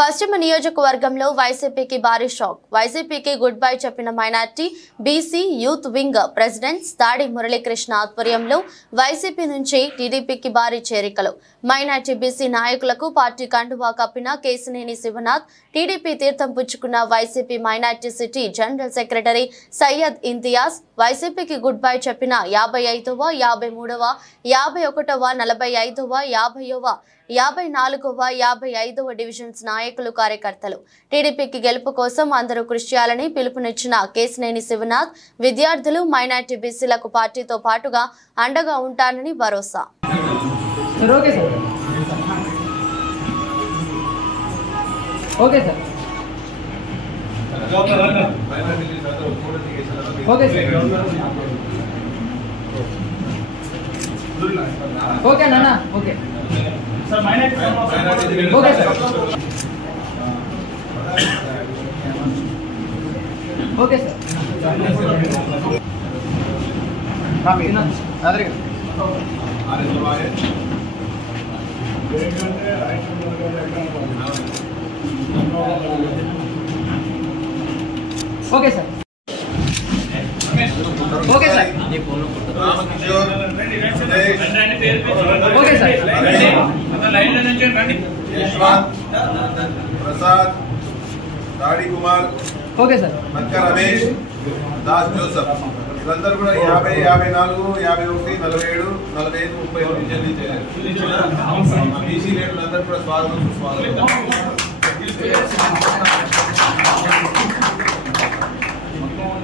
పశ్చిమ నియోజకవర్గంలో వైసీపీకి భారీ షాక్. వైసీపీకి గుడ్ బై చెప్పిన minority BC youth wing president దాడి మురళీకృష్ణ ఆధ్వర్యంలో వైసీపీ నుంచి టీడీపీకి భారీ చేరికలు. మైనార్టీ బీసీ నాయకులకు పార్టీ కండువా కప్పిన కేశినేని శివనాథ్, టీడీపీ తీర్థం పుచ్చుకున్న YCP minority city general secretary Syed Imtiaz వైసీపీకి గుడ్ బై చెప్పిన 55వ, 53వ, 51వ, 45వ, 50వ, 54వ, 55వ డివిజన్స్ నాయకులు, కార్యకర్తలు టీడీపీకి గెలుపు కోసం అందరూ కృషి చేయాలని పిలుపునిచ్చిన కేశినేని శివనాథ్ విద్యార్థులు మైనార్టీ బీసీలకు పార్టీతో పాటుగా అండగా ఉంటానని భరోసా. ఓకే నాన్న okay sir minor okay sir okay sir हां बिना आदर ओके सर ओके सर ये फोन ओके सर प्रसाद दाड़ी कुमार ओके सर मक्का रमेश दास जोसफ इवंदरू కూడా 50 54 51 47 45 30 డివిజన్ చేయాలి. బీసీ లీడర్లందరూ కూడా స్వాగతం సుస్వాగతం.